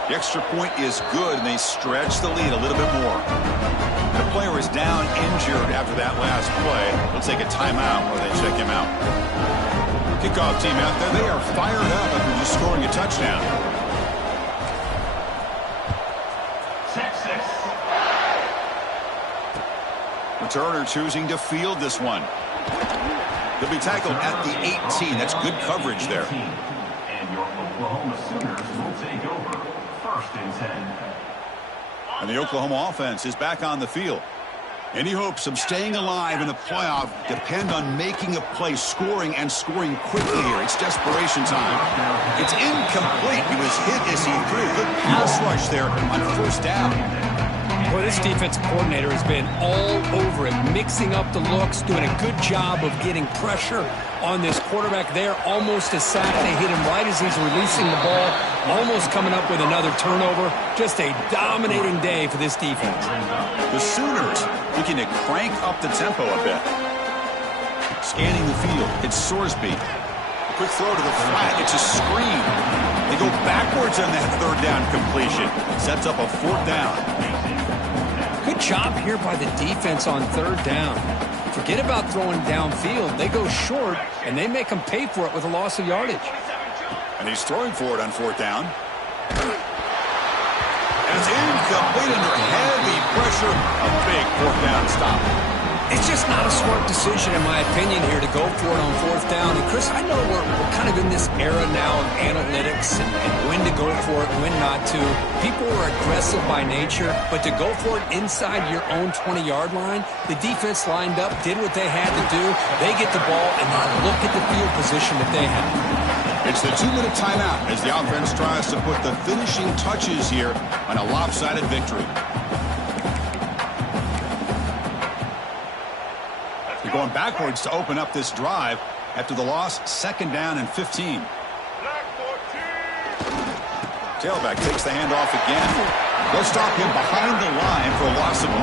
The extra point is good, and they stretch the lead a little bit more. The player is down injured after that last play. They'll take a timeout where they check him out. Kickoff team out there, they are fired up after just scoring a touchdown. Returner choosing to field this one. He'll be tackled at the 18. That's good coverage there. And your Oklahoma Sooners will take over 1st and 10. And the Oklahoma offense is back on the field. Any hopes of staying alive in the playoff depend on making a play, scoring, and scoring quickly here. It's desperation time. It's incomplete. He was hit as he threw. Good pass rush there on 1st down. Boy, this defensive coordinator has been all over it, mixing up the looks, doing a good job of getting pressure on this quarterback there. Almost a sack. They hit him right as he's releasing the ball, almost coming up with another turnover. Just a dominating day for this defense. The Sooners looking to crank up the tempo a bit. Scanning the field, it's Sorsby. Quick throw to the flat, it's a screen. They go backwards on that 3rd down completion. Sets up a 4th down. Good job here by the defense on 3rd down. Forget about throwing downfield. They go short, and they make them pay for it with a loss of yardage. And he's throwing for it on 4th down. And it's incomplete under heavy pressure. A big 4th down stop. It's just not a smart decision, in my opinion, here to go for it on 4th down. And, Chris, I know we're kind of in this era now of analytics and when to go for it and when not to. People are aggressive by nature, but to go for it inside your own 20-yard line, the defense lined up, did what they had to do. They get the ball, and then look at the field position that they have. It's the 2-minute timeout as the offense tries to put the finishing touches here on a lopsided victory. They're going backwards to open up this drive after the loss. 2nd down and 15. Tailback takes the handoff again. They'll stop him behind the line for a loss of 1.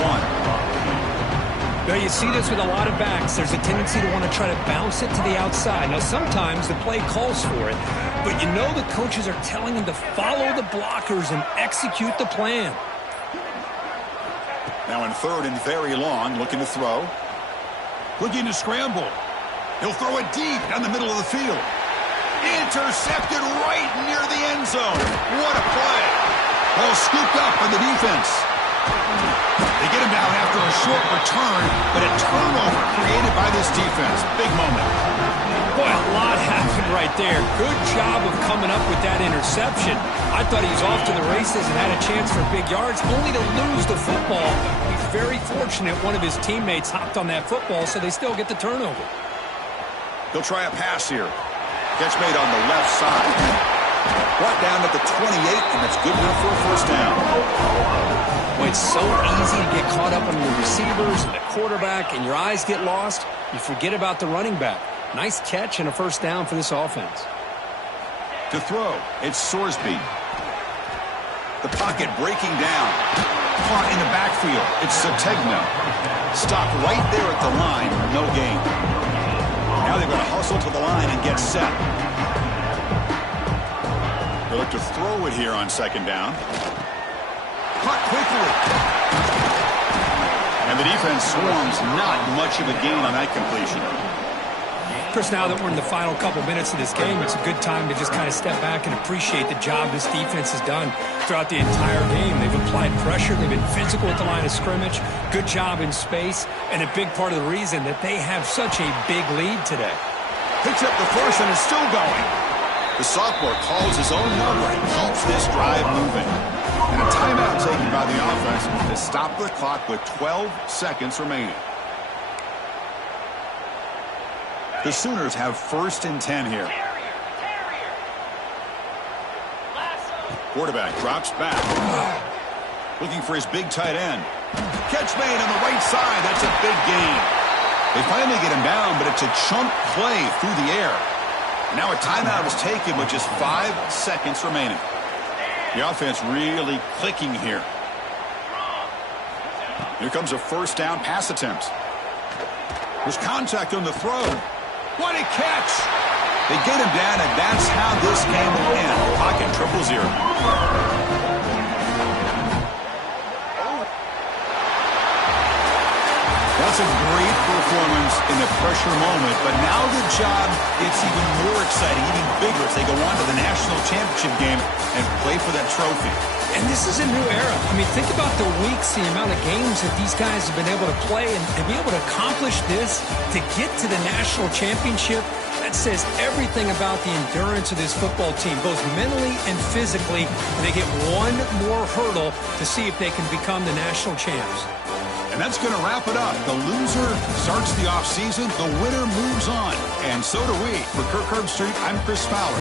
Now, you see this with a lot of backs. There's a tendency to want to try to bounce it to the outside. Now, sometimes the play calls for it, but you know the coaches are telling them to follow the blockers and execute the plan. Now in 3rd and very long, looking to throw. Looking to scramble. He'll throw it deep down the middle of the field. Intercepted right near the end zone. What a play. Ball scooped up by the defense. They get him down after a short return, but a turnover created by this defense. Big moment. Boy, a lot happened right there. Good job of coming up with that interception. I thought he was off to the races and had a chance for big yards, only to lose the football. He's very fortunate one of his teammates hopped on that football, so they still get the turnover. He'll try a pass here. Catch made on the left side. Brought down at the 28, and that's good enough for a 1st down. Well, it's so easy to get caught up on the receivers and the quarterback, and your eyes get lost. You forget about the running back. Nice catch and a 1st down for this offense. To throw, it's Sorsby. The pocket breaking down. Caught in the backfield. It's Sategna. Stopped right there at the line. No gain. Now they're going to hustle to the line and get set. They look to throw it here on 2nd down. Caught quickly. And the defense swarms. Not much of a gain on that completion. Chris, now that we're in the final couple minutes of this game, it's a good time to just kind of step back and appreciate the job this defense has done throughout the entire game. They've applied pressure. They've been physical at the line of scrimmage. Good job in space. And a big part of the reason that they have such a big lead today. Picks up the first and is still going. The sophomore calls his own number and keeps this drive moving. And a timeout taken by the offense to stop the clock with 12 seconds remaining. The Sooners have 1st and 10 here. Quarterback drops back. Looking for his big tight end. Catch made on the right side. That's a big gain. They finally get him down, but it's a chunk play through the air. Now a timeout is taken with just 5 seconds remaining. The offense really clicking here. Here comes a 1st down pass attempt. There's contact on the throw. What a catch! They get him down, and that's how this game will end. Pocket 0-0. That's a great performance in the pressure moment, but now the job gets even more exciting, even bigger as they go on to the national championship game and play for that trophy. And this is a new era. I mean, think about the weeks, the amount of games that these guys have been able to play, and to be able to accomplish this, to get to the national championship, that says everything about the endurance of this football team, both mentally and physically. And they get one more hurdle to see if they can become the national champs. And that's going to wrap it up. The loser starts the offseason. The winner moves on. And so do we. For Kirk Herbstreit, I'm Chris Fowler.